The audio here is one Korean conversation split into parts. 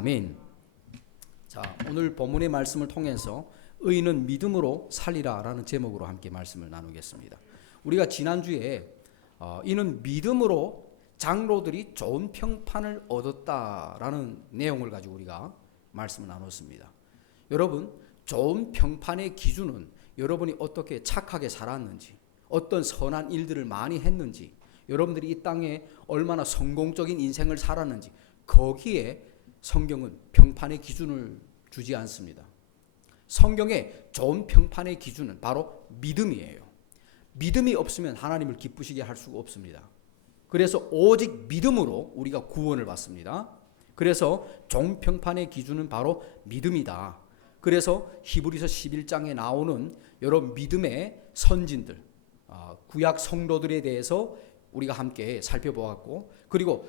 아멘. 자, 오늘 본문의 말씀을 통해서 의인은 믿음으로 살리라라는 제목으로 함께 말씀을 나누겠습니다. 우리가 지난주에 이는 믿음으로 장로들이 좋은 평판을 얻었다라는 내용을 가지고 우리가 말씀을 나눴습니다. 여러분, 좋은 평판의 기준은 여러분이 어떻게 착하게 살았는지, 어떤 선한 일들을 많이 했는지, 여러분들이 이 땅에 얼마나 성공적인 인생을 살았는지, 거기에 성경은 평판의 기준을 주지 않습니다. 성경의 좋은 평판의 기준은 바로 믿음이에요. 믿음이 없으면 하나님을 기쁘시게 할 수가 없습니다. 그래서 오직 믿음으로 우리가 구원을 받습니다. 그래서 좋은 평판의 기준은 바로 믿음이다. 그래서 히브리서 11장에 나오는 여러 믿음의 선진들, 구약 성도들에 대해서 우리가 함께 살펴보았고, 그리고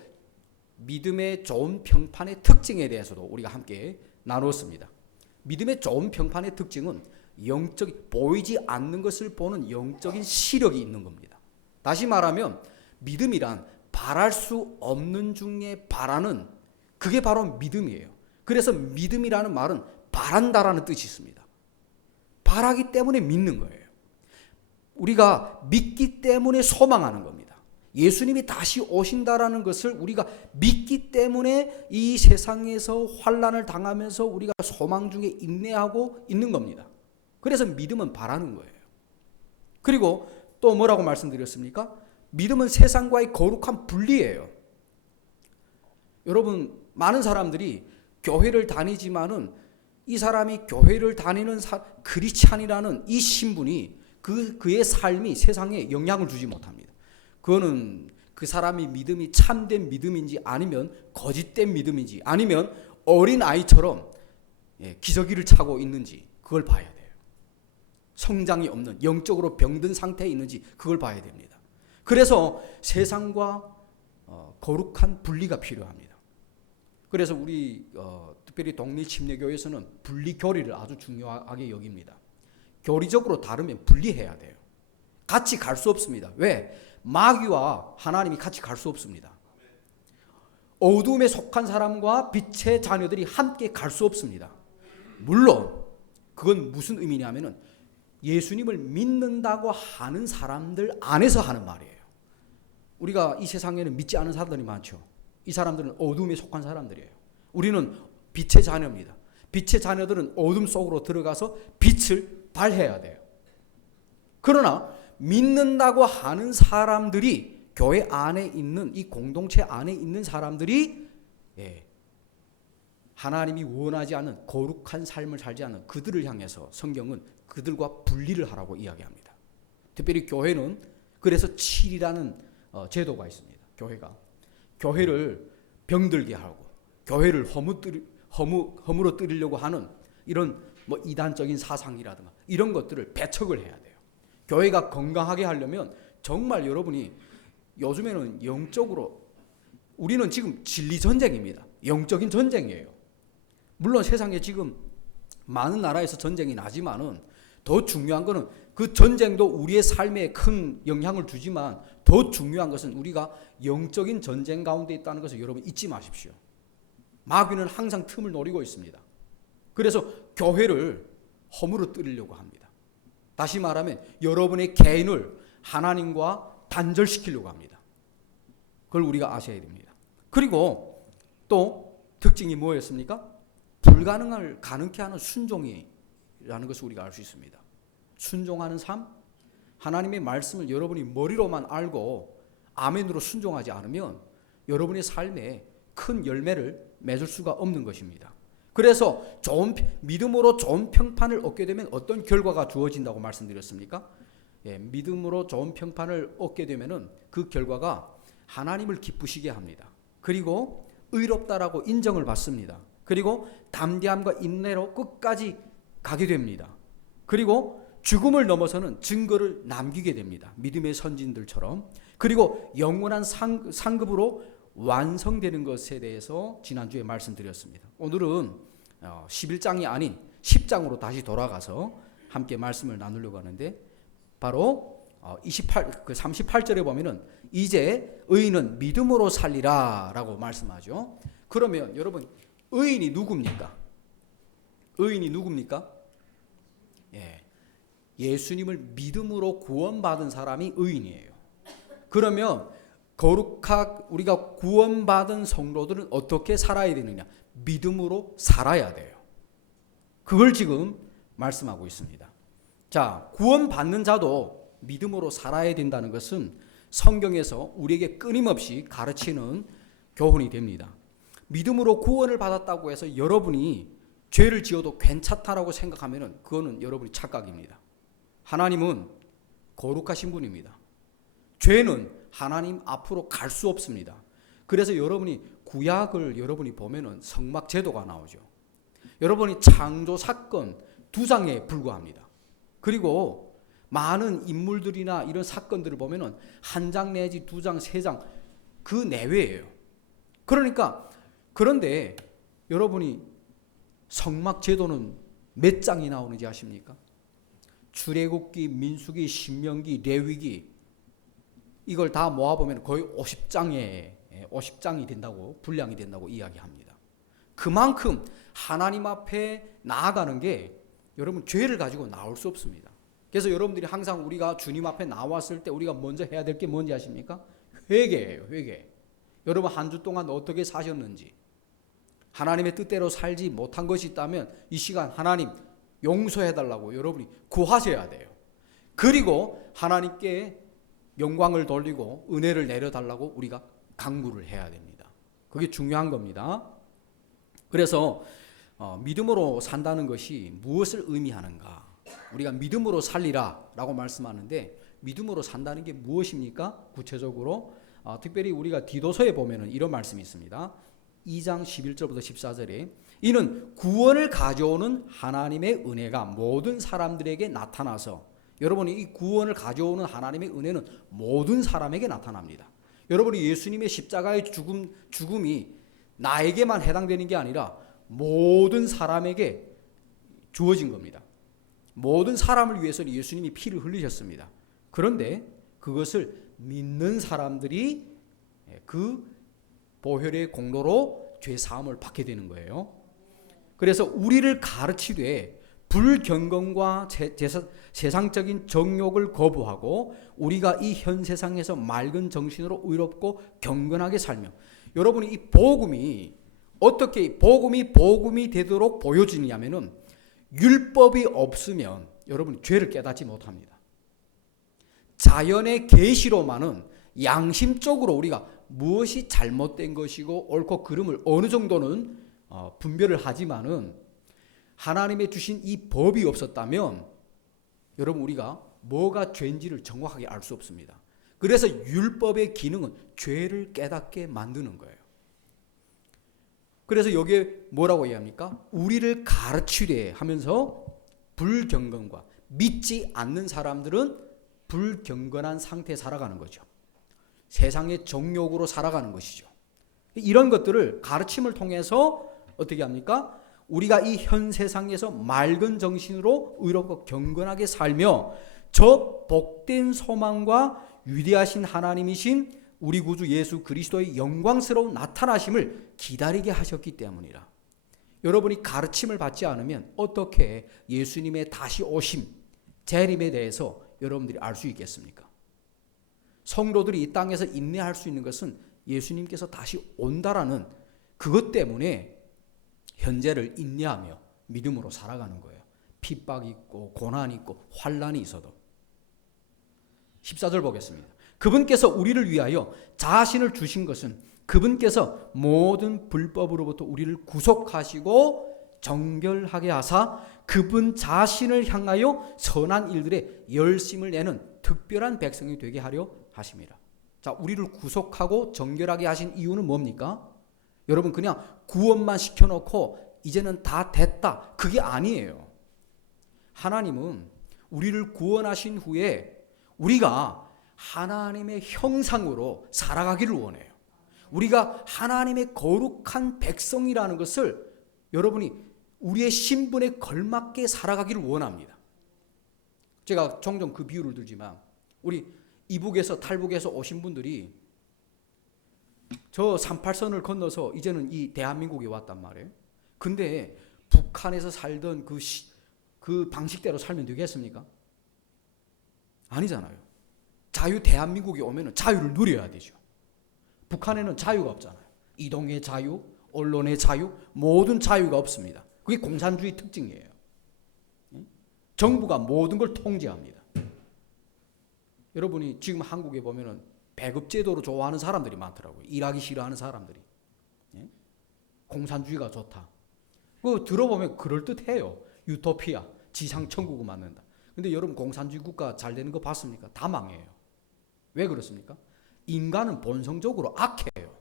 믿음의 좋은 평판의 특징에 대해서도 우리가 함께 나눴습니다. 믿음의 좋은 평판의 특징은 영적인, 보이지 않는 것을 보는 영적인 시력이 있는 겁니다. 다시 말하면 믿음이란 바랄 수 없는 중에 바라는, 그게 바로 믿음이에요. 그래서 믿음이라는 말은 바란다라는 뜻이 있습니다. 바라기 때문에 믿는 거예요. 우리가 믿기 때문에 소망하는 겁니다. 예수님이 다시 오신다라는 것을 우리가 믿기 때문에 이 세상에서 환난을 당하면서 우리가 소망 중에 인내하고 있는 겁니다. 그래서 믿음은 바라는 거예요. 그리고 또 뭐라고 말씀드렸습니까? 믿음은 세상과의 거룩한 분리예요. 여러분, 많은 사람들이 교회를 다니지만은 이 사람이 교회를 다니는 크리스찬이라는 이 신분이 그의 삶이 세상에 영향을 주지 못합니다. 그거는 그 사람이 믿음이 참된 믿음인지 아니면 거짓된 믿음인지 아니면 어린 아이처럼 기저귀를 차고 있는지 그걸 봐야 돼요. 성장이 없는, 영적으로 병든 상태에 있는지 그걸 봐야 됩니다. 그래서 세상과 거룩한 분리가 필요합니다. 그래서 우리 특별히 독립침례교회에서는 분리교리를 아주 중요하게 여깁니다. 교리적으로 다르면 분리해야 돼요. 같이 갈 수 없습니다. 왜? 마귀와 하나님이 같이 갈 수 없습니다. 어둠에 속한 사람과 빛의 자녀들이 함께 갈 수 없습니다. 물론 그건 무슨 의미냐면은 예수님을 믿는다고 하는 사람들 안에서 하는 말이에요. 우리가 이 세상에는 믿지 않은 사람들이 많죠. 이 사람들은 어둠에 속한 사람들이에요. 우리는 빛의 자녀입니다. 빛의 자녀들은 어둠 속으로 들어가서 빛을 발해야 돼요. 그러나 믿는다고 하는 사람들이, 교회 안에 있는 이 공동체 안에 있는 사람들이 하나님이 원하지 않는 거룩한 삶을 살지 않는 그들을 향해서 성경은 그들과 분리를 하라고 이야기합니다. 특별히 교회는 그래서 7이라는 제도가 있습니다. 교회를 병들게 하고 교회를 허물어뜨리려고 하는 이런 이단적인 사상이라든가 이런 것들을 배척을 해야 돼요. 교회가 건강하게 하려면 정말 여러분이, 요즘에는 영적으로 우리는 지금 진리 전쟁입니다. 영적인 전쟁이에요. 물론 세상에 지금 많은 나라에서 전쟁이 나지만은 더 중요한 것은 그 전쟁도 우리의 삶에 큰 영향을 주지만 더 중요한 것은 우리가 영적인 전쟁 가운데 있다는 것을 여러분 잊지 마십시오. 마귀는 항상 틈을 노리고 있습니다. 그래서 교회를 허물어뜨리려고 합니다. 다시 말하면 여러분의 개인을 하나님과 단절시키려고 합니다. 그걸 우리가 아셔야 됩니다. 그리고 또 특징이 뭐였습니까? 불가능을 가능케 하는 순종이라는 것을 우리가 알 수 있습니다. 순종하는 삶, 하나님의 말씀을 여러분이 머리로만 알고 아멘으로 순종하지 않으면 여러분의 삶에 큰 열매를 맺을 수가 없는 것입니다. 그래서 믿음으로 좋은 평판을 얻게 되면 어떤 결과가 주어진다고 말씀드렸습니까? 믿음으로 좋은 평판을 얻게 되면은 그 결과가 하나님을 기쁘시게 합니다. 그리고 의롭다라고 인정을 받습니다. 그리고 담대함과 인내로 끝까지 가게 됩니다. 그리고 죽음을 넘어서는 증거를 남기게 됩니다. 믿음의 선진들처럼. 그리고 영원한 상급으로 완성되는 것에 대해서 지난주에 말씀드렸습니다. 오늘은 11장이 아닌 10장으로 다시 돌아가서 함께 말씀을 나누려고 하는데, 바로 38절에 보면은 이제 의인은 믿음으로 살리라 라고 말씀하죠. 그러면 여러분, 의인이 누굽니까? 의인이 누굽니까? 예. 예수님을 믿음으로 구원받은 사람이 의인이에요. 그러면 우리가 구원받은 성도들은 어떻게 살아야 되느냐? 믿음으로 살아야 돼요. 그걸 지금 말씀하고 있습니다. 자, 구원받는 자도 믿음으로 살아야 된다는 것은 성경에서 우리에게 끊임없이 가르치는 교훈이 됩니다. 믿음으로 구원을 받았다고 해서 여러분이 죄를 지어도 괜찮다라고 생각하면 그거는 여러분이 착각입니다. 하나님은 거룩하신 분입니다. 죄는 하나님 앞으로 갈 수 없습니다. 그래서 여러분이 구약을 여러분이 보면은 성막 제도가 나오죠. 여러분이 창조 사건 2장에 불과합니다. 그리고 많은 인물들이나 이런 사건들을 보면은 1장 내지 2장, 3장 그 내외예요. 그런데 여러분이 성막 제도는 몇 장이 나오는지 아십니까? 출애굽기, 민수기, 신명기, 레위기 이걸 다 모아보면 거의 50장이 된다고, 분량이 된다고 이야기합니다. 그만큼 하나님 앞에 나아가는 게 여러분 죄를 가지고 나올 수 없습니다. 그래서 여러분들이 항상 우리가 주님 앞에 나왔을 때 우리가 먼저 해야 될 게 뭔지 아십니까? 회개예요. 회개. 여러분 한 주 동안 어떻게 사셨는지, 하나님의 뜻대로 살지 못한 것이 있다면 이 시간 하나님 용서해달라고 여러분이 구하셔야 돼요. 그리고 하나님께 영광을 돌리고 은혜를 내려달라고 우리가 간구를 해야 됩니다. 그게 중요한 겁니다. 그래서 믿음으로 산다는 것이 무엇을 의미하는가? 우리가 믿음으로 살리라 라고 말씀하는데 믿음으로 산다는 게 무엇입니까? 구체적으로 특별히 우리가 디도서에 보면 이런 말씀이 있습니다. 2장 11절부터 14절에 이는 구원을 가져오는 하나님의 은혜가 모든 사람들에게 나타나서, 여러분이 이 구원을 가져오는 하나님의 은혜는 모든 사람에게 나타납니다. 여러분이 예수님의 십자가의 죽음이 나에게만 해당되는 게 아니라 모든 사람에게 주어진 겁니다. 모든 사람을 위해서 예수님이 피를 흘리셨습니다. 그런데 그것을 믿는 사람들이 그 보혈의 공로로 죄 사함을 받게 되는 거예요. 그래서 우리를 가르치되 불경건과 세상적인 정욕을 거부하고 우리가 이 현 세상에서 맑은 정신으로 의롭고 경건하게 살며, 여러분이 이 복음이 어떻게 복음이 되도록 보여지냐면은 율법이 없으면 여러분이 죄를 깨닫지 못합니다. 자연의 계시로만은 양심적으로 우리가 무엇이 잘못된 것이고 옳고 그름을 어느 정도는 분별을 하지만은 하나님의 주신 이 법이 없었다면 여러분 우리가 뭐가 죄인지를 정확하게 알 수 없습니다. 그래서 율법의 기능은 죄를 깨닫게 만드는 거예요. 그래서 여기에 뭐라고 이야기합니까? 우리를 가르치려 하면서 불경건과 믿지 않는 사람들은 불경건한 상태에 살아가는 거죠. 세상의 정욕으로 살아가는 것이죠. 이런 것들을 가르침을 통해서 어떻게 합니까? 우리가 이 현 세상에서 맑은 정신으로 의롭고 경건하게 살며 저 복된 소망과 위대하신 하나님이신 우리 구주 예수 그리스도의 영광스러운 나타나심을 기다리게 하셨기 때문이라. 여러분이 가르침을 받지 않으면 어떻게 예수님의 다시 오심, 재림에 대해서 여러분들이 알 수 있겠습니까? 성도들이 이 땅에서 인내할 수 있는 것은 예수님께서 다시 온다라는 그것 때문에 현재를 인내하며 믿음으로 살아가는 거예요. 핍박이 있고 고난이 있고 환난이 있어도. 14절 보겠습니다. 그분께서 우리를 위하여 자신을 주신 것은 그분께서 모든 불법으로부터 우리를 구속하시고 정결하게 하사 그분 자신을 향하여 선한 일들에 열심을 내는 특별한 백성이 되게 하려 하심이라. 자, 우리를 구속하고 정결하게 하신 이유는 뭡니까? 여러분 그냥 구원만 시켜놓고 이제는 다 됐다, 그게 아니에요. 하나님은 우리를 구원하신 후에 우리가 하나님의 형상으로 살아가기를 원해요. 우리가 하나님의 거룩한 백성이라는 것을 여러분이 우리의 신분에 걸맞게 살아가기를 원합니다. 제가 종종 그 비유를 들지만 우리 이북에서 탈북에서 오신 분들이 저 38선을 건너서 이제는 이 대한민국에 왔단 말이에요. 근데 북한에서 살던 그 방식대로 살면 되겠습니까? 아니잖아요. 자유 대한민국에 오면 자유를 누려야 되죠. 북한에는 자유가 없잖아요. 이동의 자유, 언론의 자유, 모든 자유가 없습니다. 그게 공산주의 특징이에요. 정부가 모든 걸 통제합니다. 여러분이 지금 한국에 보면은 배급제도로 좋아하는 사람들이 많더라고요. 일하기 싫어하는 사람들이. 공산주의가 좋다. 그거 들어보면 그럴듯해요. 유토피아, 지상천국을 만든다. 근데 여러분 공산주의 국가 잘 되는 거 봤습니까? 다 망해요. 왜 그렇습니까? 인간은 본성적으로 악해요.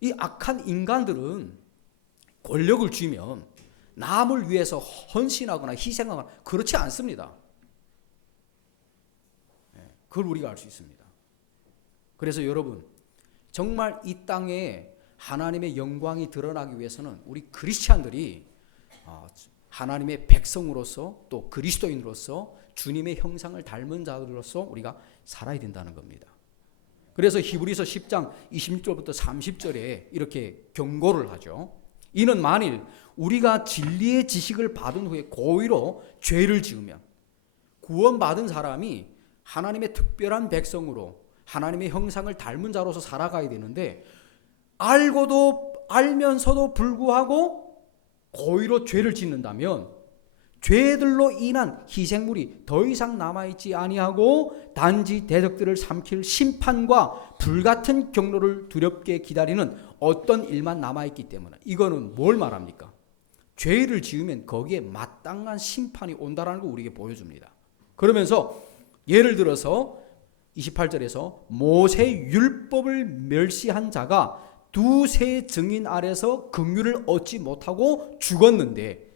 이 악한 인간들은 권력을 쥐면 남을 위해서 헌신하거나 희생하거나 그렇지 않습니다. 그걸 우리가 알 수 있습니다. 그래서 여러분 정말 이 땅에 하나님의 영광이 드러나기 위해서는 우리 크리스찬들이 하나님의 백성으로서 또 그리스도인으로서 주님의 형상을 닮은 자들로서 우리가 살아야 된다는 겁니다. 그래서 히브리서 10장 26절부터 30절에 이렇게 경고를 하죠. 이는 만일 우리가 진리의 지식을 받은 후에 고의로 죄를 지으면 구원받은 사람이 하나님의 특별한 백성으로 하나님의 형상을 닮은 자로서 살아가야 되는데 알면서도 불구하고 고의로 죄를 짓는다면 죄들로 인한 희생물이 더 이상 남아있지 아니하고 단지 대적들을 삼킬 심판과 불같은 경로를 두렵게 기다리는 어떤 일만 남아있기 때문에 이거는 뭘 말합니까? 죄를 지으면 거기에 마땅한 심판이 온다라는 걸 우리에게 보여줍니다. 그러면서 예를 들어서 28절에서 모세 율법을 멸시한 자가 두세 증인 아래서 긍휼을 얻지 못하고 죽었는데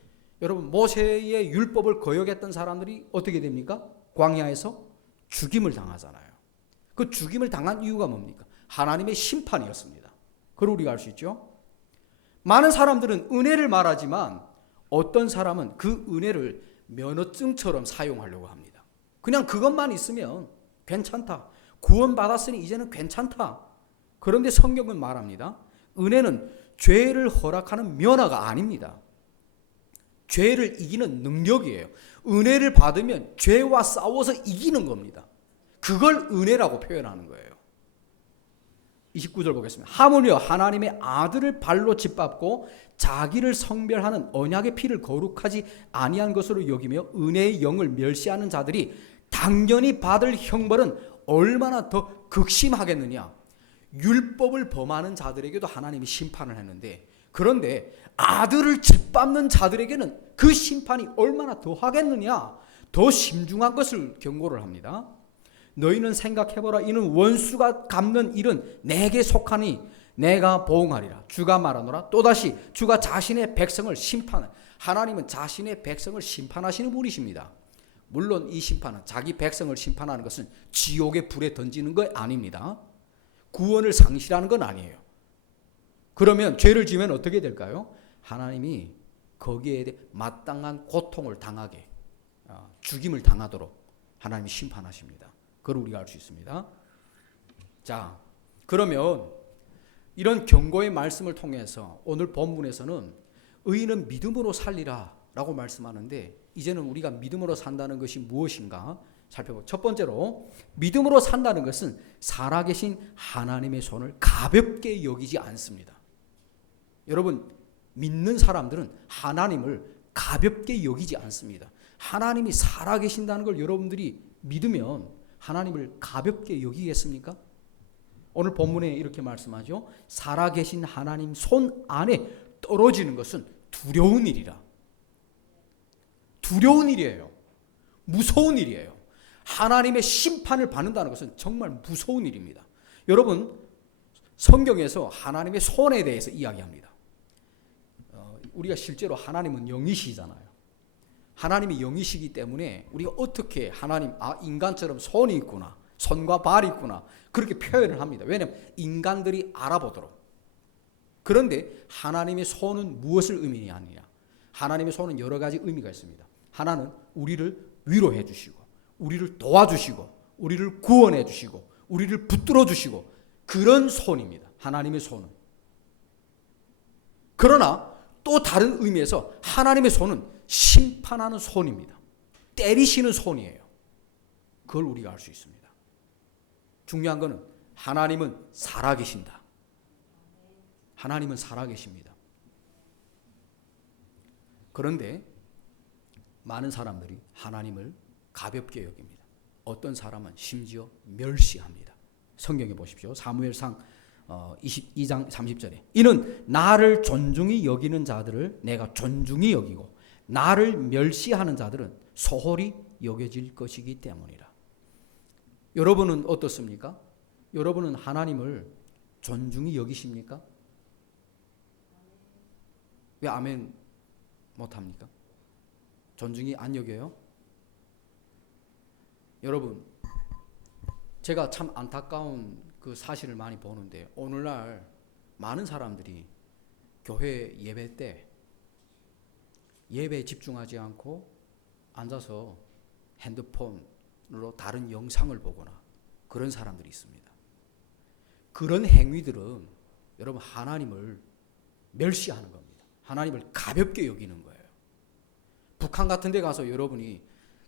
여러분 모세의 율법을 거역했던 사람들이 어떻게 됩니까? 광야에서 죽임을 당하잖아요. 그 죽임을 당한 이유가 뭡니까? 하나님의 심판이었습니다. 그걸 우리가 알 수 있죠. 많은 사람들은 은혜를 말하지만 어떤 사람은 그 은혜를 면허증처럼 사용하려고 합니다. 그냥 그것만 있으면 괜찮다. 구원받았으니 이제는 괜찮다. 그런데 성경은 말합니다. 은혜는 죄를 허락하는 면허가 아닙니다. 죄를 이기는 능력이에요. 은혜를 받으면 죄와 싸워서 이기는 겁니다. 그걸 은혜라고 표현하는 거예요. 29절 보겠습니다. 하물며 하나님의 아들을 발로 짓밟고 자기를 성별하는 언약의 피를 거룩하지 아니한 것으로 여기며 은혜의 영을 멸시하는 자들이 당연히 받을 형벌은 얼마나 더 극심하겠느냐. 율법을 범하는 자들에게도 하나님이 심판을 했는데 그런데 아들을 짓밟는 자들에게는 그 심판이 얼마나 더 하겠느냐. 더 심중한 것을 경고를 합니다. 너희는 생각해보라. 이는 원수가 갚는 일은 내게 속하니 내가 보응하리라. 주가 말하노라. 또다시 주가 자신의 백성을 심판하는, 하나님은 자신의 백성을 심판하시는 분이십니다. 물론 이 심판은 자기 백성을 심판하는 것은 지옥의 불에 던지는 것 아닙니다. 구원을 상실하는 건 아니에요. 그러면 죄를 지으면 어떻게 될까요? 하나님이 거기에 마땅한 고통을 당하게, 죽임을 당하도록 하나님이 심판하십니다. 그걸 우리가 알 수 있습니다. 자, 그러면 이런 경고의 말씀을 통해서 오늘 본문에서는 의인은 믿음으로 살리라 라고 말씀하는데 이제는 우리가 믿음으로 산다는 것이 무엇인가 살펴보고, 첫 번째로 믿음으로 산다는 것은 살아계신 하나님의 손을 가볍게 여기지 않습니다. 여러분, 믿는 사람들은 하나님을 가볍게 여기지 않습니다. 하나님이 살아계신다는 걸 여러분들이 믿으면 하나님을 가볍게 여기겠습니까? 오늘 본문에 이렇게 말씀하죠. 살아계신 하나님 손 안에 떨어지는 것은 두려운 일이라. 두려운 일이에요. 무서운 일이에요. 하나님의 심판을 받는다는 것은 정말 무서운 일입니다. 여러분, 성경에서 하나님의 손에 대해서 이야기합니다. 우리가 실제로 하나님은 영이시잖아요. 하나님이 영이시기 때문에 우리가 어떻게 하나님, 인간처럼 손이 있구나, 손과 발이 있구나, 그렇게 표현을 합니다. 왜냐하면 인간들이 알아보도록. 그런데 하나님의 손은 무엇을 의미하느냐? 하나님의 손은 여러 가지 의미가 있습니다. 하나는 우리를 위로해 주시고, 우리를 도와주시고, 우리를 구원해 주시고, 우리를 붙들어 주시고, 그런 손입니다. 하나님의 손은. 그러나 또 다른 의미에서 하나님의 손은 심판하는 손입니다. 때리시는 손이에요. 그걸 우리가 알 수 있습니다. 중요한 것은 하나님은 살아계신다. 하나님은 살아계십니다. 그런데 많은 사람들이 하나님을 가볍게 여깁니다. 어떤 사람은 심지어 멸시합니다. 성경에 보십시오. 사무엘상 22장 30절에 이는 나를 존중히 여기는 자들을 내가 존중히 여기고 나를 멸시하는 자들은 소홀히 여겨질 것이기 때문이라. 여러분은 어떻습니까? 여러분은 하나님을 존중히 여기십니까? 왜 아멘 못합니까? 존중히 안 여겨요? 여러분, 제가 참 안타까운 그 사실을 많이 보는데 오늘날 많은 사람들이 교회 예배 때 예배에 집중하지 않고 앉아서 핸드폰으로 다른 영상을 보거나 그런 사람들이 있습니다. 그런 행위들은 여러분 하나님을 멸시하는 겁니다. 하나님을 가볍게 여기는 거예요. 북한 같은 데 가서 여러분이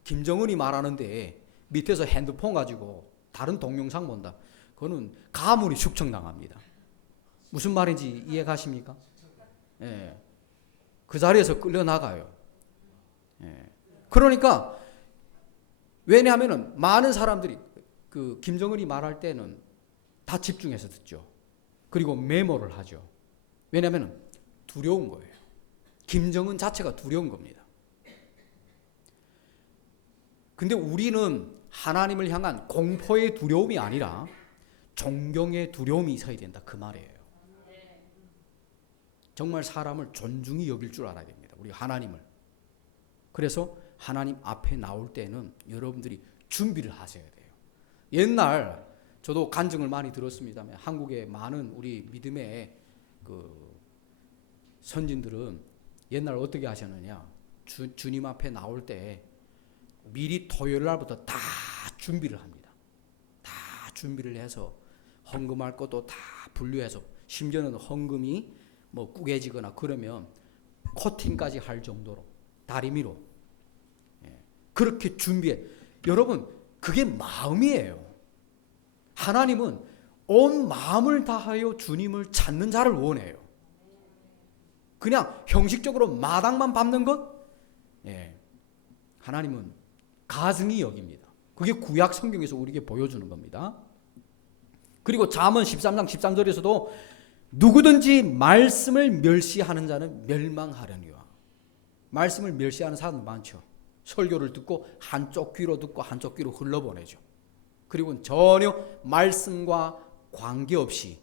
김정은이 말하는데 밑에서 핸드폰 가지고 다른 동영상 본다. 그거는 가문이 숙청당합니다. 무슨 말인지 이해 가십니까? 예. 그 자리에서 끌려나가요. 예. 그러니까 왜냐하면 많은 사람들이 그 김정은이 말할 때는 다 집중해서 듣죠. 그리고 메모를 하죠. 왜냐하면 두려운 거예요. 김정은 자체가 두려운 겁니다. 근데 우리는 하나님을 향한 공포의 두려움이 아니라 존경의 두려움이 있어야 된다. 그 말이에요. 정말 사람을 존중히 여길 줄 알아야 됩니다. 우리 하나님을. 그래서 하나님 앞에 나올 때는 여러분들이 준비를 하셔야 돼요. 옛날 저도 간증을 많이 들었습니다만 한국의 많은 우리 믿음의 그 선진들은 옛날 어떻게 하셨느냐. 주님 앞에 나올 때 미리 토요일 날부터 다 준비를 합니다. 다 준비를 해서 헌금할 것도 다 분류해서 심지어는 헌금이 뭐 꾸겨지거나 그러면 코팅까지 할 정도로 다리미로 그렇게 준비해. 여러분 그게 마음이에요. 하나님은 온 마음을 다하여 주님을 찾는 자를 원해요. 그냥 형식적으로 마당만 밟는 것? 하나님은 가증히 여깁니다. 그게 구약 성경에서 우리에게 보여주는 겁니다. 그리고 잠언 13장 13절에서도 누구든지 말씀을 멸시하는 자는 멸망하려니와. 말씀을 멸시하는 사람도 많죠. 설교를 듣고 한쪽 귀로 듣고 한쪽 귀로 흘러보내죠. 그리고 전혀 말씀과 관계없이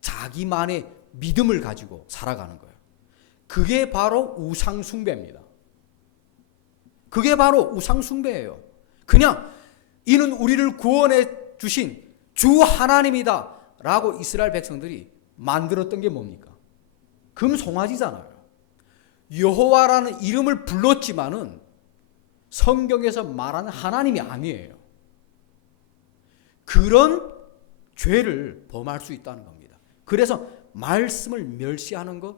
자기만의 믿음을 가지고 살아가는 거예요. 그게 바로 우상숭배입니다. 그게 바로 우상숭배예요. 그냥 이는 우리를 구원해 주신 주 하나님이다 라고 이스라엘 백성들이 만들었던 게 뭡니까? 금송아지잖아요. 여호와라는 이름을 불렀지만은 성경에서 말하는 하나님이 아니에요. 그런 죄를 범할 수 있다는 겁니다. 그래서 말씀을 멸시하는 것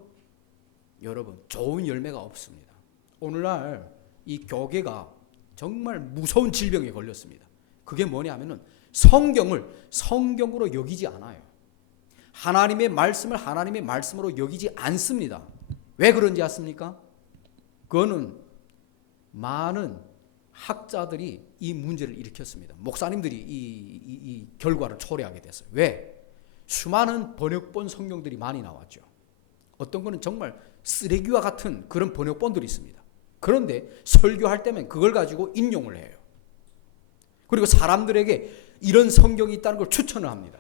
여러분 좋은 열매가 없습니다. 오늘날 이 교계가 정말 무서운 질병에 걸렸습니다. 그게 뭐냐면은 성경을 성경으로 여기지 않아요. 하나님의 말씀을 하나님의 말씀으로 여기지 않습니다. 왜 그런지 아십니까? 그거는 많은 학자들이 이 문제를 일으켰습니다. 목사님들이 이 결과를 초래하게 됐어요. 왜? 수많은 번역본 성경들이 많이 나왔죠. 어떤 거는 정말 쓰레기와 같은 그런 번역본들이 있습니다. 그런데 설교할 때면 그걸 가지고 인용을 해요. 그리고 사람들에게 이런 성경이 있다는 걸 추천을 합니다.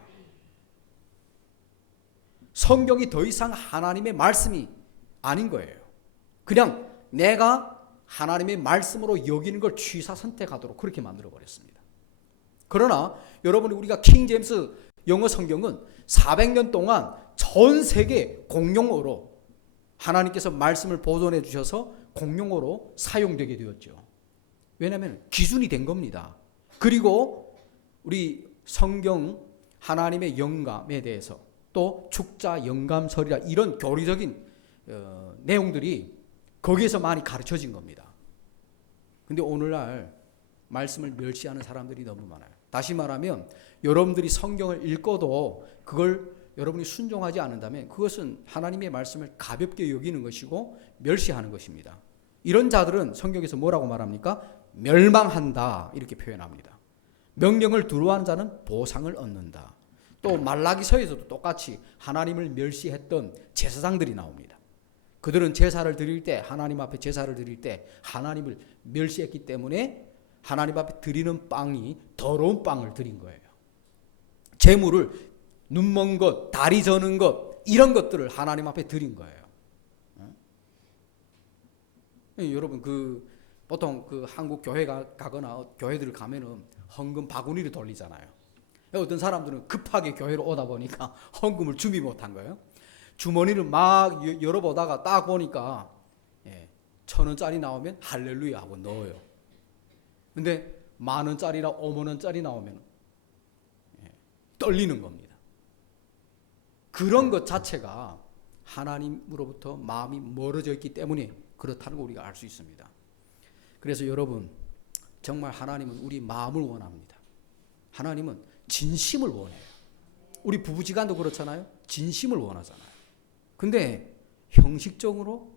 성경이 더 이상 하나님의 말씀이 아닌 거예요. 그냥 내가 하나님의 말씀으로 여기는 걸 취사 선택하도록 그렇게 만들어버렸습니다. 그러나 여러분 우리가 킹제임스 영어 성경은 400년 동안 전 세계 공용어로 하나님께서 말씀을 보존해 주셔서 공용어로 사용되게 되었죠. 왜냐하면 기준이 된 겁니다. 그리고 우리 성경 하나님의 영감에 대해서 또 축자 영감설이라 이런 교리적인 내용들이 거기에서 많이 가르쳐진 겁니다. 근데 오늘날 말씀을 멸시하는 사람들이 너무 많아요. 다시 말하면 여러분들이 성경을 읽고도 그걸 여러분이 순종하지 않는다면 그것은 하나님의 말씀을 가볍게 여기는 것이고 멸시하는 것입니다. 이런 자들은 성경에서 뭐라고 말합니까? 멸망한다 이렇게 표현합니다. 명령을 두려워하는 자는 보상을 얻는다. 또 말라기서에서도 똑같이 하나님을 멸시했던 제사장들이 나옵니다. 그들은 제사를 드릴 때 하나님 앞에 제사를 드릴 때 하나님을 멸시했기 때문에 하나님 앞에 드리는 빵이 더러운 빵을 드린 거예요. 재물을 눈먼 것, 다리 저는 것 이런 것들을 하나님 앞에 드린 거예요. 여러분 보통 한국 교회 가거나 교회들 가면은 헌금 바구니를 돌리잖아요. 어떤 사람들은 급하게 교회로 오다 보니까 헌금을 준비 못한 거예요. 주머니를 막 열어보다가 딱 보니까 1,000원짜리 나오면 할렐루야 하고 넣어요. 근데 10,000원짜리나 50,000원짜리 나오면 떨리는 겁니다. 그런 것 자체가 하나님으로부터 마음이 멀어져 있기 때문에 그렇다는 걸 우리가 알 수 있습니다. 그래서 여러분 정말 하나님은 우리 마음을 원합니다. 하나님은 진심을 원해요. 우리 부부지간도 그렇잖아요. 진심을 원하잖아요. 근데 형식적으로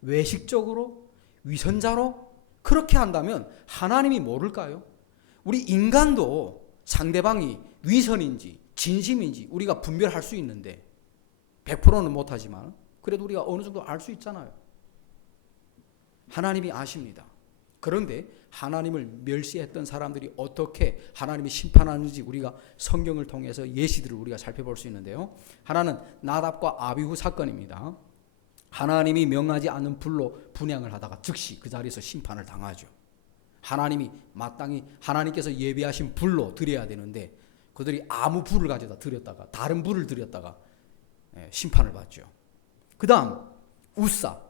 외식적으로 위선자로 그렇게 한다면 하나님이 모를까요? 우리 인간도 상대방이 위선인지 진심인지 우리가 분별할 수 있는데 100%는 못하지만 그래도 우리가 어느 정도 알 수 있잖아요. 하나님이 아십니다. 그런데 하나님을 멸시했던 사람들이 어떻게 하나님이 심판하는지 우리가 성경을 통해서 예시들을 우리가 살펴볼 수 있는데요. 하나는 나답과 아비후 사건입니다. 하나님이 명하지 않은 불로 분향을 하다가 즉시 그 자리에서 심판을 당하죠. 하나님이 마땅히 하나님께서 예비하신 불로 드려야 되는데 그들이 아무 불을 가져다 드렸다가 다른 불을 드렸다가 심판을 받죠. 그 다음 우사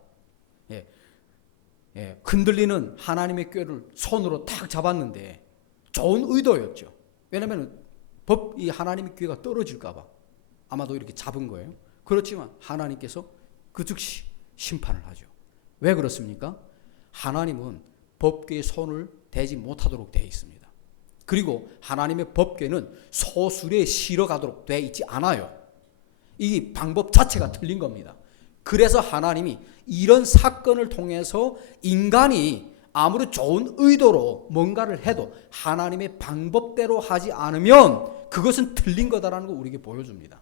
흔들리는 하나님의 꾀를 손으로 탁 잡았는데 좋은 의도였죠. 왜냐하면 이 하나님의 꾀가 떨어질까 봐 아마도 이렇게 잡은 거예요. 그렇지만 하나님께서 그 즉시 심판을 하죠. 왜 그렇습니까? 하나님은 법궤에 손을 대지 못하도록 되어 있습니다. 그리고 하나님의 법궤는 소술에 실어가도록 되어 있지 않아요. 이 방법 자체가 틀린 겁니다. 그래서 하나님이 이런 사건을 통해서 인간이 아무리 좋은 의도로 뭔가를 해도 하나님의 방법대로 하지 않으면 그것은 틀린 거다라는 걸 우리에게 보여줍니다.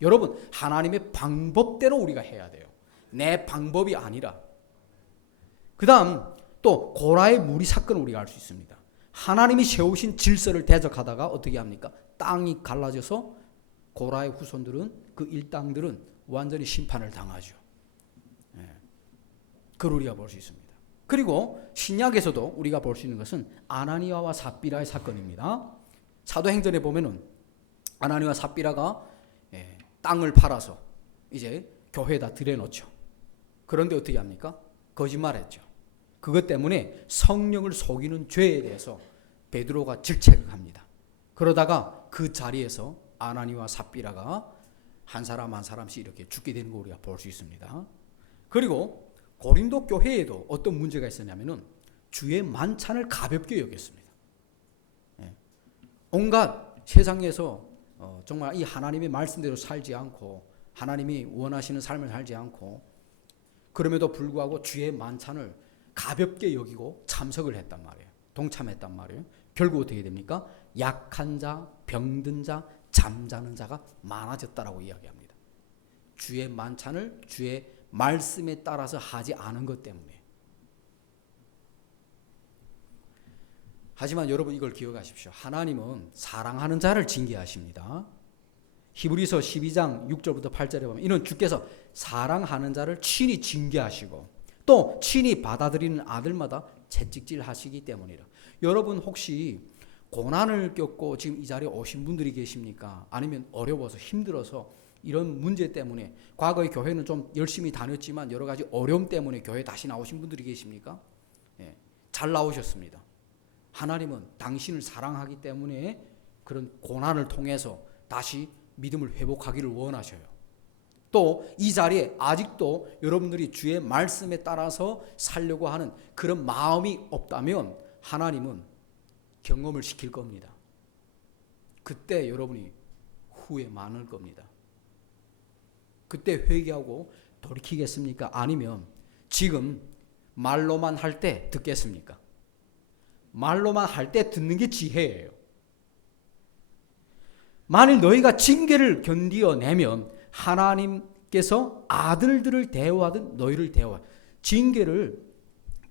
여러분 하나님의 방법대로 우리가 해야 돼요. 내 방법이 아니라. 그 다음 또 고라의 무리 사건을 우리가 알 수 있습니다. 하나님이 세우신 질서를 대적하다가 어떻게 합니까? 땅이 갈라져서 고라의 후손들은 그 일당들은 완전히 심판을 당하죠. 그걸 우리가 볼 수 있습니다. 그리고 신약에서도 우리가 볼 수 있는 것은 아나니아와 삽비라의 사건입니다. 사도행전에 보면은 아나니아와 삽비라가 땅을 팔아서 이제 교회에다 들여놓죠. 그런데 어떻게 합니까? 거짓말했죠. 그것 때문에 성령을 속이는 죄에 대해서 베드로가 질책을 합니다. 그러다가 그 자리에서 아나니아와 삽비라가 한 사람 한 사람씩 이렇게 죽게 되는 거 우리가 볼 수 있습니다. 그리고 고린도 교회에도 어떤 문제가 있었냐면은 주의 만찬을 가볍게 여겼습니다. 온갖 세상에서 정말 이 하나님의 말씀대로 살지 않고 하나님이 원하시는 삶을 살지 않고 그럼에도 불구하고 주의 만찬을 가볍게 여기고 참석을 했단 말이에요. 동참했단 말이에요. 결국 어떻게 됩니까? 약한 자, 병든 자, 잠자는 자가 많아졌다라고 이야기합니다. 주의 만찬을 주의 말씀에 따라서 하지 않은 것 때문에. 하지만 여러분 이걸 기억하십시오. 하나님은 사랑하는 자를 징계하십니다. 히브리서 12장 6절부터 8절에 보면 이는 주께서 사랑하는 자를 친히 징계하시고 또 친히 받아들이는 아들마다 채찍질 하시기 때문이라. 여러분 혹시 고난을 겪고 지금 이 자리에 오신 분들이 계십니까? 아니면 어려워서 힘들어서 이런 문제 때문에 과거에 교회는 좀 열심히 다녔지만 여러 가지 어려움 때문에 교회 다시 나오신 분들이 계십니까? 잘 나오셨습니다. 하나님은 당신을 사랑하기 때문에 그런 고난을 통해서 다시 믿음을 회복하기를 원하셔요. 또 이 자리에 아직도 여러분들이 주의 말씀에 따라서 살려고 하는 그런 마음이 없다면 하나님은 경험을 시킬 겁니다. 그때 여러분이 후회 많을 겁니다. 그때 회개하고 돌이키겠습니까? 아니면 지금 말로만 할 때 듣겠습니까? 말로만 할 때 듣는 게 지혜예요. 만일 너희가 징계를 견디어내면 하나님께서 아들들을 대우하듯 너희를 대우하라. 징계를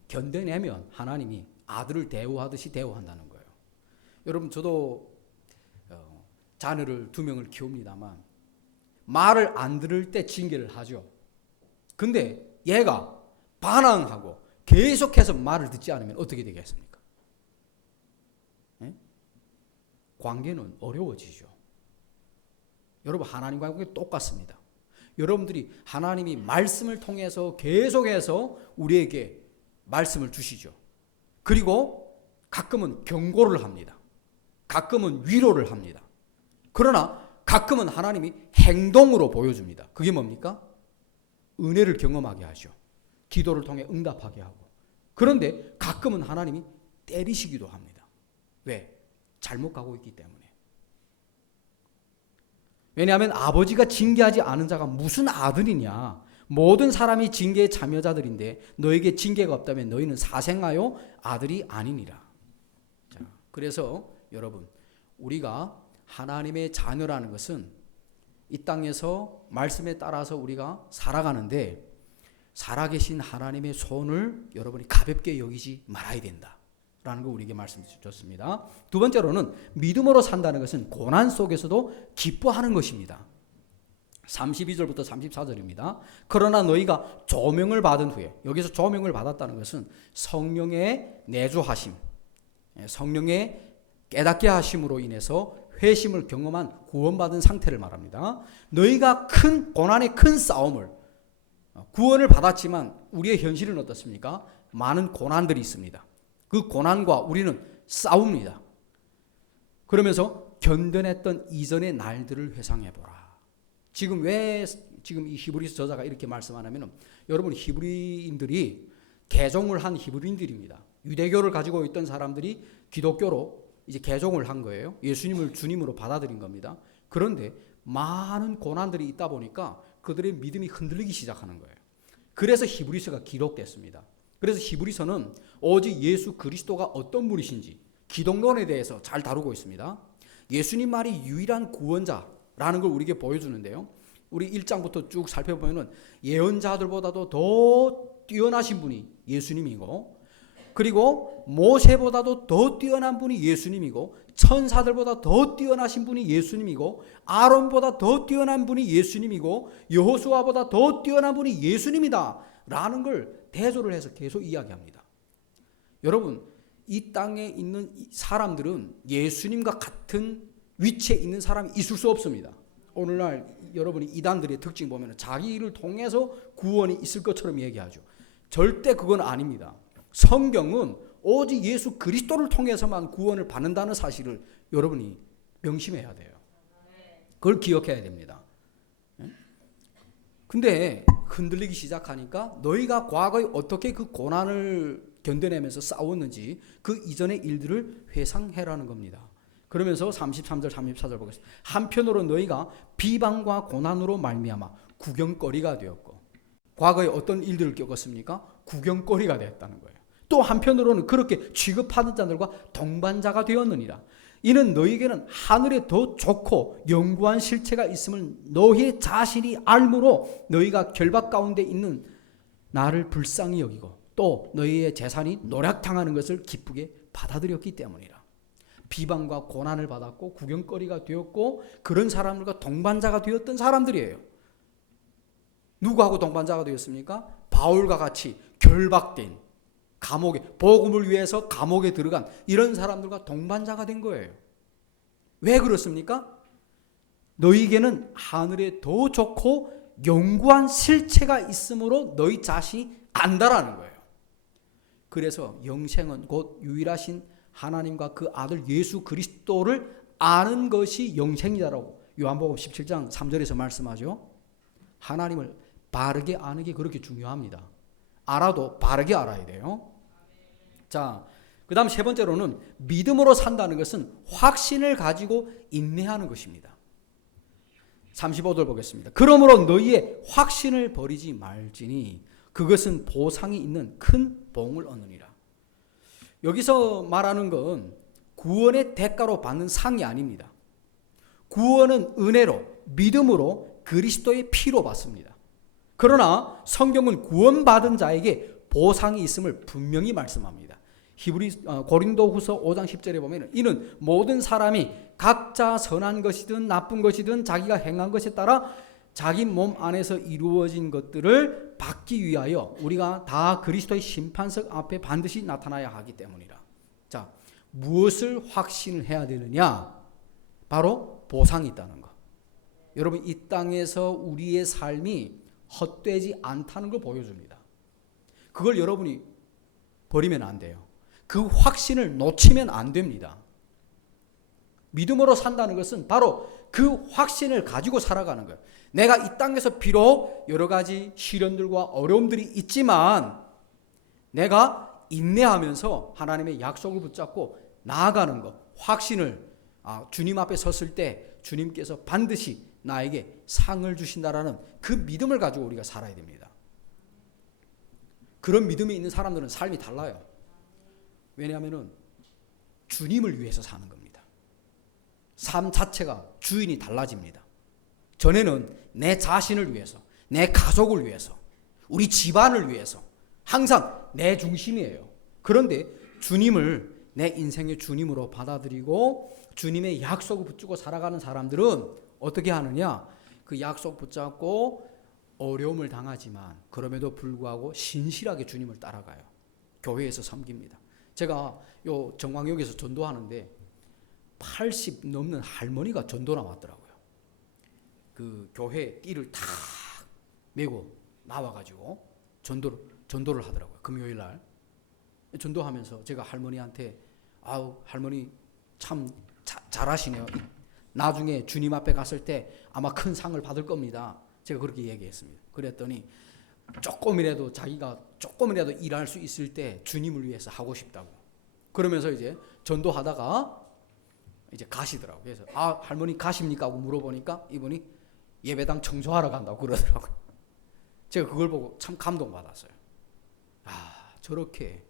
견뎌내면 하나님이 아들을 대우하듯이 대우한다는 거예요. 여러분 저도 자녀를 2명을 키웁니다만 말을 안 들을 때 징계를 하죠. 근데 얘가 반항하고 계속해서 말을 듣지 않으면 어떻게 되겠습니까? 네? 관계는 어려워지죠. 여러분 하나님과의 관계 똑같습니다. 여러분들이 하나님이 말씀을 통해서 계속해서 우리에게 말씀을 주시죠. 그리고 가끔은 경고를 합니다. 가끔은 위로를 합니다. 그러나 가끔은 하나님이 행동으로 보여줍니다. 그게 뭡니까? 은혜를 경험하게 하죠. 기도를 통해 응답하게 하고. 그런데 가끔은 하나님이 때리시기도 합니다. 왜? 잘못 가고 있기 때문에. 왜냐하면 아버지가 징계하지 않은 자가 무슨 아들이냐. 모든 사람이 징계의 자녀자들인데 너에게 징계가 없다면 너희는 사생하여 아들이 아니니라. 자, 그래서 여러분 우리가 하나님의 자녀라는 것은 이 땅에서 말씀에 따라서 우리가 살아가는데 살아계신 하나님의 손을 여러분이 가볍게 여기지 말아야 된다라는 거 우리에게 말씀 주셨습니다. 두 번째로는 믿음으로 산다는 것은 고난 속에서도 기뻐하는 것입니다. 32절부터 34절입니다. 그러나 너희가 조명을 받은 후에, 여기서 조명을 받았다는 것은 성령의 내주하심, 성령의 깨닫게 하심으로 인해서 회심을 경험한 구원받은 상태를 말합니다. 너희가 큰 고난의 큰 싸움을, 구원을 받았지만 우리의 현실은 어떻습니까? 많은 고난들이 있습니다. 그 고난과 우리는 싸웁니다. 그러면서 견뎌냈던 이전의 날들을 회상해보라. 지금 왜 지금 이 히브리서 저자가 이렇게 말씀하냐면 여러분 히브리인들이 개종을 한 히브리인들입니다. 유대교를 가지고 있던 사람들이 기독교로 이제 개종을 한 거예요. 예수님을 주님으로 받아들인 겁니다. 그런데 많은 고난들이 있다 보니까 그들의 믿음이 흔들리기 시작하는 거예요. 그래서 히브리서가 기록됐습니다. 그래서 히브리서는 오직 예수 그리스도가 어떤 분이신지 기독론에 대해서 잘 다루고 있습니다. 예수님만이 유일한 구원자라는 걸 우리에게 보여주는데요. 우리 1장부터 쭉 살펴보면 예언자들보다도 더 뛰어나신 분이 예수님이고, 그리고 모세보다도 더 뛰어난 분이 예수님이고, 천사들보다 더 뛰어나신 분이 예수님이고, 아론보다 더 뛰어난 분이 예수님이고, 여호수아보다 더 뛰어난 분이 예수님이다 라는 걸 대조를 해서 계속 이야기합니다. 여러분 이 땅에 있는 사람들은 예수님과 같은 위치에 있는 사람이 있을 수 없습니다. 오늘날 여러분이 이단들의 특징 보면 자기를 통해서 구원이 있을 것처럼 얘기하죠. 절대 그건 아닙니다. 성경은 오직 예수 그리스도를 통해서만 구원을 받는다는 사실을 여러분이 명심해야 돼요. 그걸 기억해야 됩니다. 근데 흔들리기 시작하니까 너희가 과거에 어떻게 그 고난을 견뎌내면서 싸웠는지 그 이전의 일들을 회상해라는 겁니다. 그러면서 33절 34절 보겠습니다. 한편으로 너희가 비방과 고난으로 말미암아 구경거리가 되었고, 과거에 어떤 일들을 겪었습니까? 구경거리가 되었다는 거예요. 또 한편으로는 그렇게 취급하는 자들과 동반자가 되었느니라. 이는 너희에게는 하늘에 더 좋고 영구한 실체가 있음을 너희 자신이 알므로 너희가 결박 가운데 있는 나를 불쌍히 여기고 또 너희의 재산이 노략당하는 것을 기쁘게 받아들였기 때문이라. 비방과 고난을 받았고 구경거리가 되었고 그런 사람들과 동반자가 되었던 사람들이에요. 누구하고 동반자가 되었습니까? 바울과 같이 결박된, 감옥에, 복음을 위해서 감옥에 들어간 이런 사람들과 동반자가 된 거예요. 왜 그렇습니까? 너희에게는 하늘에 더 좋고 영구한 실체가 있으므로 너희 자신이 안다라는 거예요. 그래서 영생은 곧 유일하신 하나님과 그 아들 예수 그리스도를 아는 것이 영생이다라고 요한복음 17장 3절에서 말씀하죠. 하나님을 바르게 아는 게 그렇게 중요합니다. 알아도 바르게 알아야 돼요. 자, 그 다음 세 번째로는 믿음으로 산다는 것은 확신을 가지고 인내하는 것입니다. 35절 보겠습니다. 그러므로 너희의 확신을 버리지 말지니 그것은 보상이 있는 큰 봉을 얻느니라. 여기서 말하는 건 구원의 대가로 받는 상이 아닙니다. 구원은 은혜로, 믿음으로 그리스도의 피로 받습니다. 그러나 성경은 구원받은 자에게 보상이 있음을 분명히 말씀합니다. 고린도후서 5장 10절에 보면 이는 모든 사람이 각자 선한 것이든 나쁜 것이든 자기가 행한 것에 따라 자기 몸 안에서 이루어진 것들을 받기 위하여 우리가 다 그리스도의 심판석 앞에 반드시 나타나야 하기 때문이라. 자, 무엇을 확신을 해야 되느냐? 바로 보상이 있다는 것. 여러분, 이 땅에서 우리의 삶이 헛되지 않다는 걸 보여줍니다. 그걸 여러분이 버리면 안 돼요. 그 확신을 놓치면 안 됩니다. 믿음으로 산다는 것은 바로 그 확신을 가지고 살아가는 거예요. 내가 이 땅에서 비록 여러 가지 시련들과 어려움들이 있지만 내가 인내하면서 하나님의 약속을 붙잡고 나아가는 것, 확신을 주님 앞에 섰을 때 주님께서 반드시 나에게 상을 주신다라는 그 믿음을 가지고 우리가 살아야 됩니다. 그런 믿음이 있는 사람들은 삶이 달라요. 왜냐하면 주님을 위해서 사는 겁니다. 삶 자체가 주인이 달라집니다. 전에는 내 자신을 위해서, 내 가족을 위해서, 우리 집안을 위해서 항상 내 중심이에요. 그런데 주님을 내 인생의 주님으로 받아들이고 주님의 약속을 붙잡고 살아가는 사람들은 어떻게 하느냐? 그 약속 붙잡고 어려움을 당하지만 그럼에도 불구하고 신실하게 주님을 따라가요. 교회에서 섬깁니다. 제가 요 정왕역에서 전도하는데 80 넘는 할머니가 전도 나왔더라고요. 그 교회 띠를 탁 메고 나와가지고 전도를 하더라고요. 금요일 날 전도하면서 제가 할머니한테 할머니 참 잘하시네요. 나중에 주님 앞에 갔을 때 아마 큰 상을 받을 겁니다. 제가 그렇게 얘기했습니다. 그랬더니 자기가 조금이라도 일할 수 있을 때 주님을 위해서 하고 싶다고. 그러면서 이제 전도하다가 이제 가시더라고요. 그래서 할머니 가십니까? 하고 물어보니까 이분이 예배당 청소하러 간다고 그러더라고요. 제가 그걸 보고 참 감동받았어요. 저렇게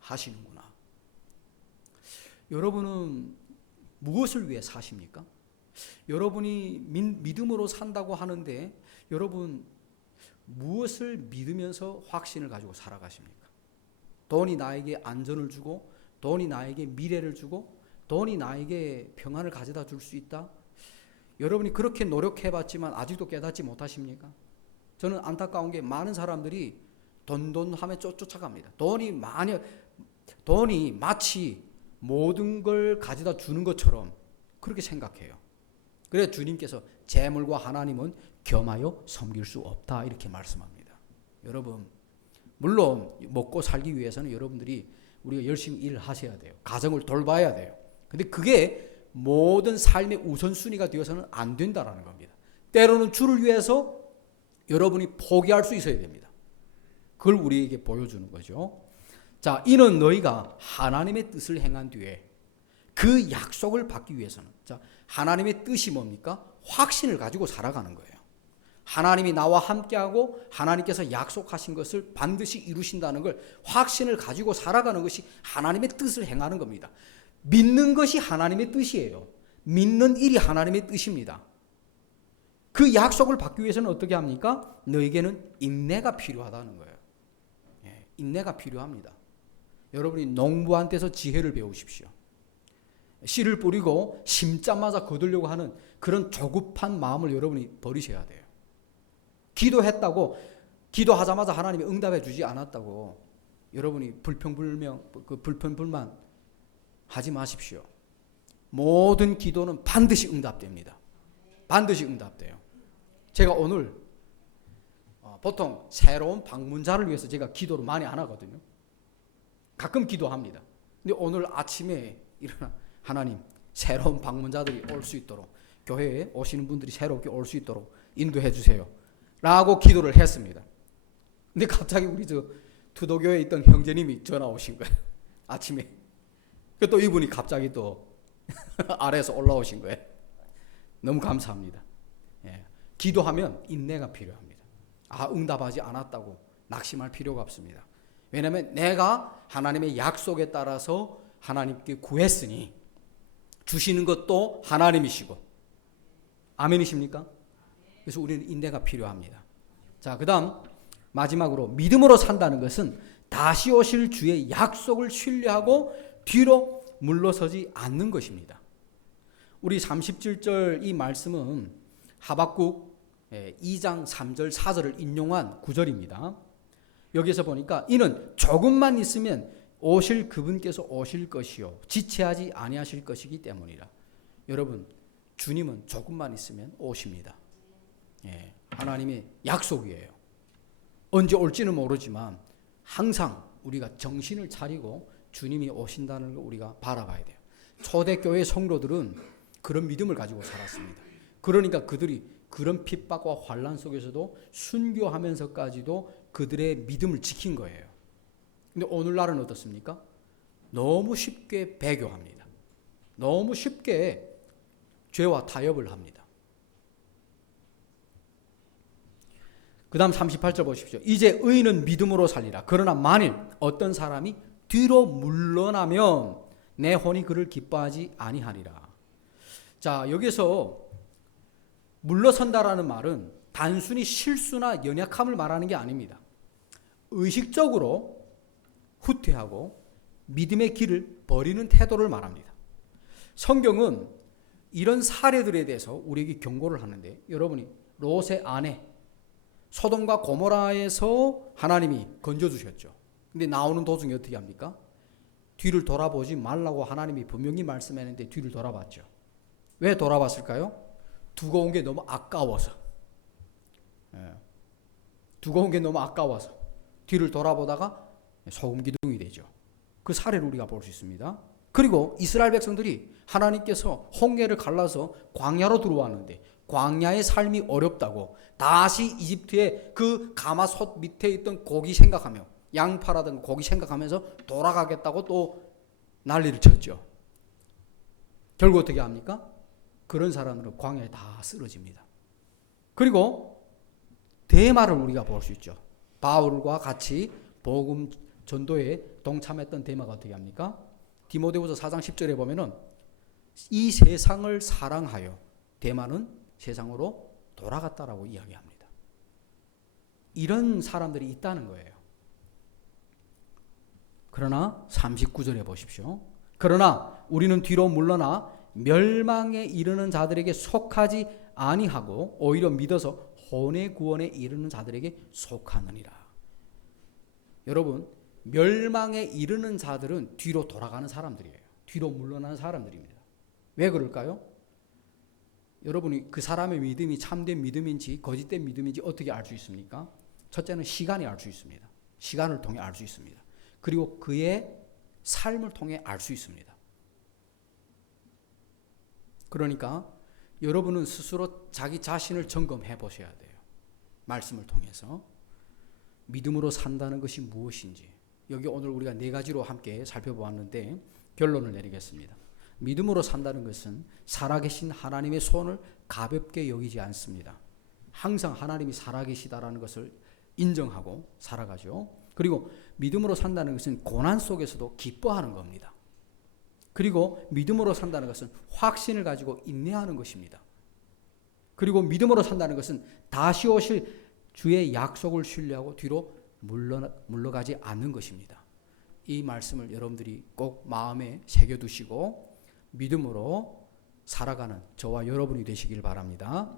하시는구나. 여러분은 무엇을 위해 사십니까? 여러분이 믿음으로 산다고 하는데 여러분 무엇을 믿으면서 확신을 가지고 살아가십니까? 돈이 나에게 안전을 주고 돈이 나에게 미래를 주고 돈이 나에게 평안을 가져다 줄 수 있다? 여러분이 그렇게 노력해봤지만 아직도 깨닫지 못하십니까? 저는 안타까운 게 많은 사람들이 돈 하면 쫓아갑니다. 돈이 마치 모든 걸 가져다 주는 것처럼 그렇게 생각해요. 그래서 주님께서 재물과 하나님은 겸하여 섬길 수 없다 이렇게 말씀합니다. 여러분 물론 먹고 살기 위해서는 여러분들이 우리가 열심히 일하셔야 돼요. 가정을 돌봐야 돼요. 근데 그게 모든 삶의 우선순위가 되어서는 안 된다라는 겁니다. 때로는 주를 위해서 여러분이 포기할 수 있어야 됩니다. 그걸 우리에게 보여주는 거죠. 자, 이는 너희가 하나님의 뜻을 행한 뒤에 그 약속을 받기 위해서는, 자, 하나님의 뜻이 뭡니까? 확신을 가지고 살아가는 거예요. 하나님이 나와 함께하고 하나님께서 약속하신 것을 반드시 이루신다는 걸 확신을 가지고 살아가는 것이 하나님의 뜻을 행하는 겁니다. 믿는 것이 하나님의 뜻이에요. 믿는 일이 하나님의 뜻입니다. 그 약속을 받기 위해서는 어떻게 합니까? 너에게는 인내가 필요하다는 거예요. 인내가 필요합니다. 여러분이 농부한테서 지혜를 배우십시오. 씨를 뿌리고 심자마자 거두려고 하는 그런 조급한 마음을 여러분이 버리셔야 돼요. 기도했다고 기도하자마자 하나님이 응답해 주지 않았다고 여러분이 불평불만 하지 마십시오. 모든 기도는 반드시 응답됩니다. 반드시 응답돼요. 제가 오늘 보통 새로운 방문자를 위해서 제가 기도를 많이 안 하거든요. 가끔 기도합니다. 근데 오늘 아침에 일어나 하나님 새로운 방문자들이 올 수 있도록 교회에 오시는 분들이 새롭게 올 수 있도록 인도해 주세요. 라고 기도를 했습니다. 근데 갑자기 우리 저 투도교에 있던 형제님이 전화 오신 거예요. 아침에. 또 이분이 갑자기 또 아래에서 올라오신 거예요. 너무 감사합니다. 예. 기도하면 인내가 필요합니다. 응답하지 않았다고 낙심할 필요가 없습니다. 왜냐하면 내가 하나님의 약속에 따라서 하나님께 구했으니 주시는 것도 하나님이시고, 아멘이십니까? 그래서 우리는 인내가 필요합니다. 자, 그 다음 마지막으로 믿음으로 산다는 것은 다시 오실 주의 약속을 신뢰하고 뒤로 물러서지 않는 것입니다. 우리 37절 이 말씀은 하박국 2장 3절 4절을 인용한 구절입니다. 여기서 보니까 이는 조금만 있으면 오실 그분께서 오실 것이요 지체하지 아니하실 것이기 때문이라. 여러분, 주님은 조금만 있으면 오십니다. 하나님의 약속이에요. 언제 올지는 모르지만 항상 우리가 정신을 차리고 주님이 오신다는 걸 우리가 바라봐야 돼요. 초대교회 성도들은 그런 믿음을 가지고 살았습니다. 그러니까 그들이 그런 핍박과 환난 속에서도 순교하면서까지도 그들의 믿음을 지킨 거예요. 근데 오늘날은 어떻습니까? 너무 쉽게 배교합니다. 너무 쉽게 죄와 타협을 합니다. 그 다음 38절 보십시오. 이제 의인은 믿음으로 살리라. 그러나 만일 어떤 사람이 뒤로 물러나면 내 혼이 그를 기뻐하지 아니하리라. 자, 여기서 물러선다라는 말은 단순히 실수나 연약함을 말하는 게 아닙니다. 의식적으로 후퇴하고 믿음의 길을 버리는 태도를 말합니다. 성경은 이런 사례들에 대해서 우리에게 경고를 하는데, 여러분이 롯의 아내 소돔과 고모라에서 하나님이 건져주셨죠. 근데 나오는 도중에 어떻게 합니까? 뒤를 돌아보지 말라고 하나님이 분명히 말씀했는데 뒤를 돌아봤죠. 왜 돌아봤을까요? 두고 온 게 너무 아까워서. 두고 온 게 너무 아까워서 뒤를 돌아보다가 소금 기둥이 되죠. 그 사례를 우리가 볼 수 있습니다. 그리고 이스라엘 백성들이 하나님께서 홍해를 갈라서 광야로 들어왔는데 광야의 삶이 어렵다고 다시 이집트의 그 가마솥 밑에 있던 고기 생각하며 양파라든가 고기 생각하면서 돌아가겠다고 또 난리를 쳤죠. 결국 어떻게 합니까? 그런 사람들은 광야에 다 쓰러집니다. 그리고 데마를 우리가 볼 수 있죠. 바울과 같이 복음 전도에 동참했던 데마가 어떻게 합니까? 디모데후서 4장 10절에 보면은 이 세상을 사랑하여 데마는 세상으로 돌아갔다라고 이야기합니다. 이런 사람들이 있다는 거예요. 그러나 39절에 보십시오. 그러나 우리는 뒤로 물러나 멸망에 이르는 자들에게 속하지 아니하고 오히려 믿어서 혼의 구원에 이르는 자들에게 속하느니라. 여러분, 멸망에 이르는 자들은 뒤로 돌아가는 사람들이에요. 뒤로 물러나는 사람들입니다. 왜 그럴까요? 여러분이 그 사람의 믿음이 참된 믿음인지 거짓된 믿음인지 어떻게 알 수 있습니까? 첫째는 시간이 알 수 있습니다. 시간을 통해 알 수 있습니다. 그리고 그의 삶을 통해 알 수 있습니다. 그러니까 여러분은 스스로 자기 자신을 점검해 보셔야 돼요. 말씀을 통해서 믿음으로 산다는 것이 무엇인지. 여기 오늘 우리가 4가지로 함께 살펴보았는데 결론을 내리겠습니다. 믿음으로 산다는 것은 살아계신 하나님의 손을 가볍게 여기지 않습니다. 항상 하나님이 살아계시다라는 것을 인정하고 살아가죠. 그리고 믿음으로 산다는 것은 고난 속에서도 기뻐하는 겁니다. 그리고 믿음으로 산다는 것은 확신을 가지고 인내하는 것입니다. 그리고 믿음으로 산다는 것은 다시 오실 주의 약속을 신뢰하고 뒤로 물러가지 않는 것입니다. 이 말씀을 여러분들이 꼭 마음에 새겨두시고 믿음으로 살아가는 저와 여러분이 되시길 바랍니다.